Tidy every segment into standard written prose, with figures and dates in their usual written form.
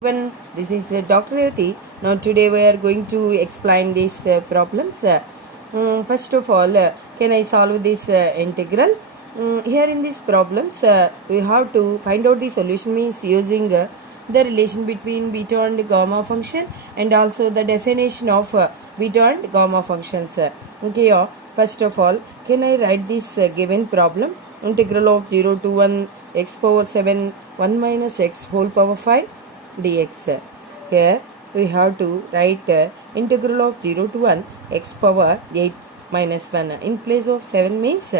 This is Dr. Revati. Now today we are going to explain these problems. First of all, can I solve this integral? Here in these problems, we have to find out the solution means using the relation between beta and gamma function and also the definition of beta and gamma functions. Okay, first of all, can I write this given problem? Integral of 0 to 1 x power 7 1 minus x whole power 5 dx. Here we have to write integral of 0 to 1 x power 8 minus 1 in place of 7 means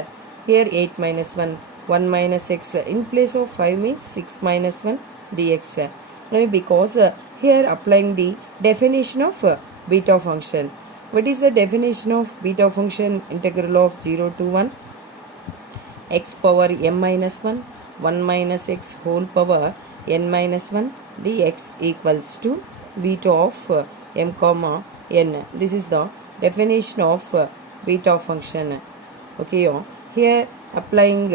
here 8 minus 1 1 minus x in place of 5 means 6 minus 1 dx. Because here applying the definition of beta function. What is the definition of beta function? Integral of 0 to 1 x power m minus 1 1 minus x whole power n minus 1 dx equals to beta of m comma n. This is the definition of beta function. Okay, here applying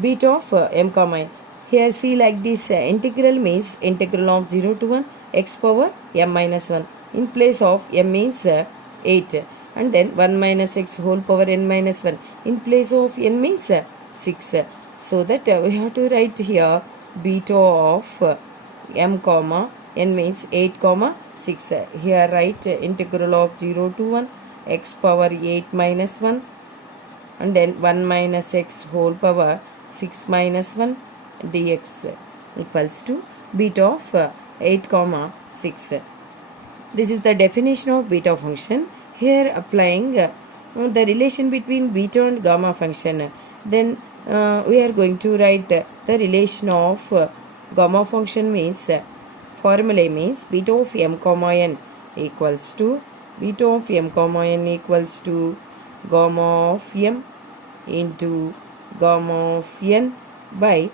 beta of m comma n. Here see like this integral means integral of 0 to 1 x power m minus 1 in place of m means 8 and then 1 minus x whole power n minus 1 in place of n means 6. So that we have to write here beta of m comma n means 8 comma 6. Here write integral of 0 to 1 x power 8 minus 1 and then 1 minus x whole power 6 minus 1 dx equals to beta of 8 comma 6. This is the definition of beta function. Here applying the relation between beta and gamma function. Then we are going to write the relation of gamma function means formula means beta of m comma n equals to beta of m comma n equals to gamma of m into gamma of n by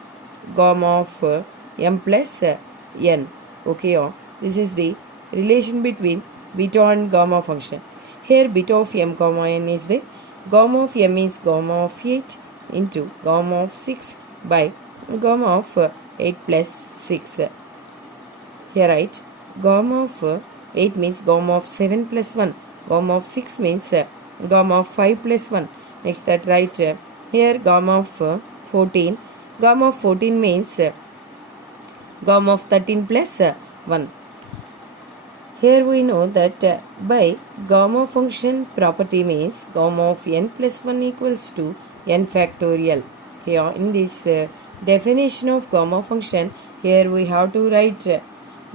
gamma of m plus n. Okay, this is the relation between beta and gamma function. Here beta of m comma n is the gamma of m is gamma of 8 into gamma of 6 by gamma of 8 plus 6. Here write gamma of 8 means gamma of 7 plus 1, gamma of 6 means gamma of 5 plus 1. Next that write here gamma of 14, gamma of 14 means gamma of 13 plus 1. Here we know that by gamma function property means gamma of n plus 1 equals to n factorial. Here in this definition of gamma function, here we have to write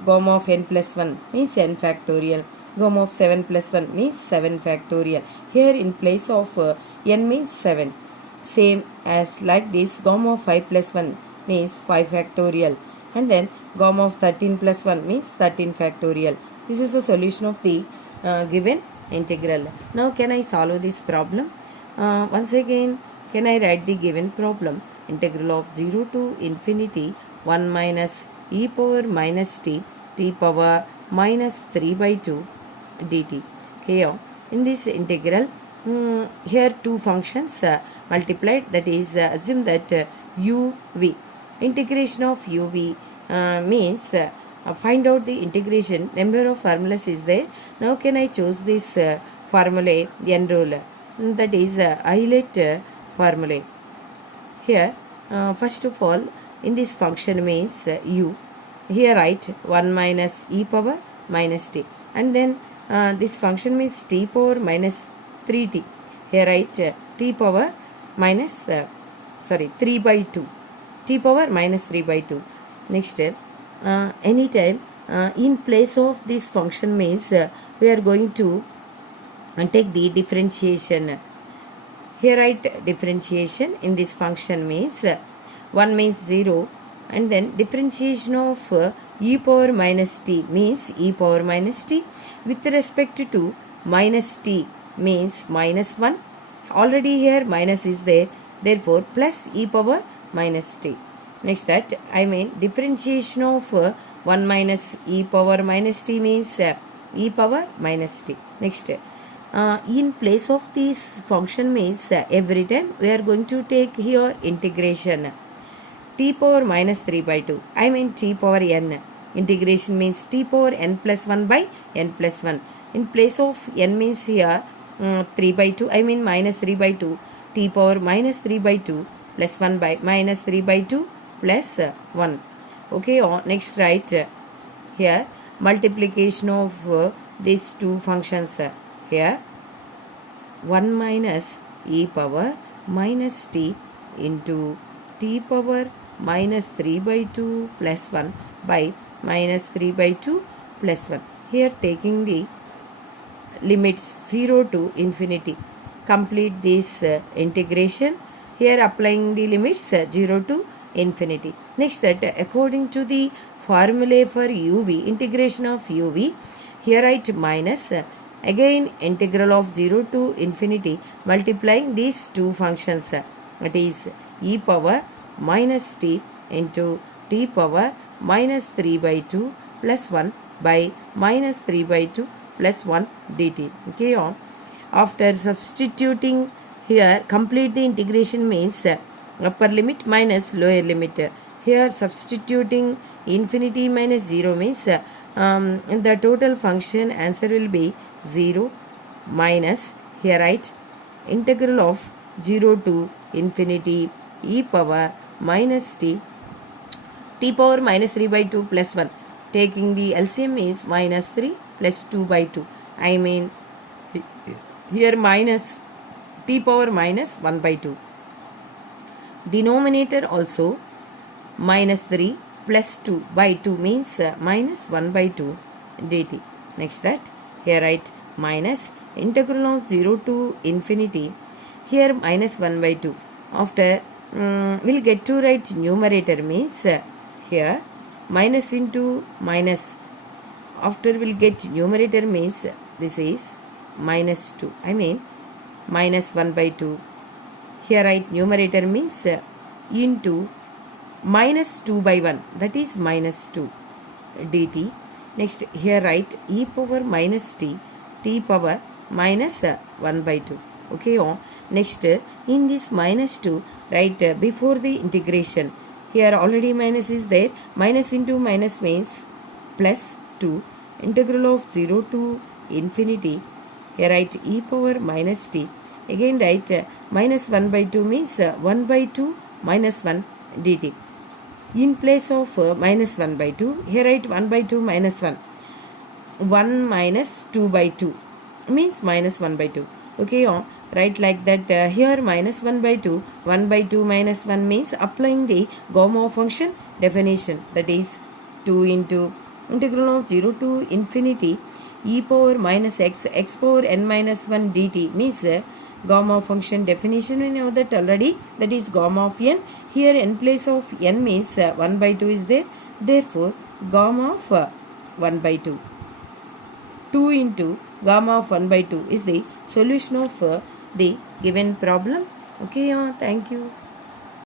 gamma of n plus 1 means n factorial. Gamma of 7 plus 1 means 7 factorial. Here in place of n means 7. Same as like this gamma of 5 plus 1 means 5 factorial. And then gamma of 13 plus 1 means 13 factorial. This is the solution of the given integral. Now can I solve this problem? Once again, can I write the given problem? Integral of 0 to infinity 1 minus e power minus t power minus 3 by 2 dt. Okay, in this integral, here two functions multiplied, that is assume that uv. Integration of uv means find out the integration. Number of formulas is there. Now can I choose this formula n rule, that is highlight formula. Here first of all in this function means u. Here write 1 minus e power minus t and then this function means t power minus 3t. Here write t power minus 3 by 2, t power minus 3 by 2. Next anytime in place of this function means we are going to take the differentiation. Here write differentiation in this function means 1 means 0 and then differentiation of e power minus t means e power minus t with respect to minus t means minus 1. Already here minus is there, therefore plus e power minus t. Next that I mean differentiation of 1 minus e power minus t means e power minus t. Next in place of this function means every time we are going to take here integration t power minus 3 by 2. I mean t power n integration means t power n plus 1 by n plus 1. In place of n means here 3 by 2, I mean minus 3 by 2, t power minus 3 by 2 plus 1 by minus 3 by 2 plus 1. Okay, next write here multiplication of these two functions. Here 1 minus e power minus t into t power minus 3 by 2 plus 1 by minus 3 by 2 plus 1. Here taking the limits 0 to infinity. Complete this integration. Here applying the limits 0 to infinity. Next that according to the formula for uv, integration of uv, here write minus again integral of 0 to infinity multiplying these two functions. That is e power minus t into t power minus 3 by 2 plus 1 by minus 3 by 2 plus 1 dt. Okay, after substituting here complete the integration means upper limit minus lower limit. Here substituting infinity minus 0 means the total function answer will be 0 minus here write integral of 0 to infinity e power minus t power minus 3 by 2 plus 1. Taking the LCM is minus 3 plus 2 by 2. I mean here minus t power minus 1 by 2. Denominator also minus 3 plus 2 by 2 means minus 1 by 2 dt. Next that here write minus integral of 0 to infinity. Here minus 1 by 2. After we'll get to write numerator means here minus into minus. After we'll get numerator means this is minus 2. I mean minus 1 by 2. Here write numerator means into minus 2 by 1. That is minus 2 dt. Next here write e power minus t power minus 1 by 2. Okay, next in this minus 2 write before the integration. Here already minus is there. Minus into minus means plus 2 integral of 0 to infinity. Here write e power minus t. Again write minus 1 by 2 means 1 by 2 minus 1 dt. In place of minus 1 by 2, here write 1 by 2 minus 1. 1 minus 2 by 2 means minus 1 by 2. Okay, write like that. Here minus 1 by 2, 1 by 2 minus 1 means applying the Gamow function definition. That is 2 into integral of 0 to infinity e power minus x power n minus 1 dt means Gamow function definition. We know that already. That is Gamow of n. Here in place of n means 1 by 2 is there. Therefore Gamow of 1 by 2. 2 into Gamow of 1 by 2 is the solution of the given problem. Okay, thank you.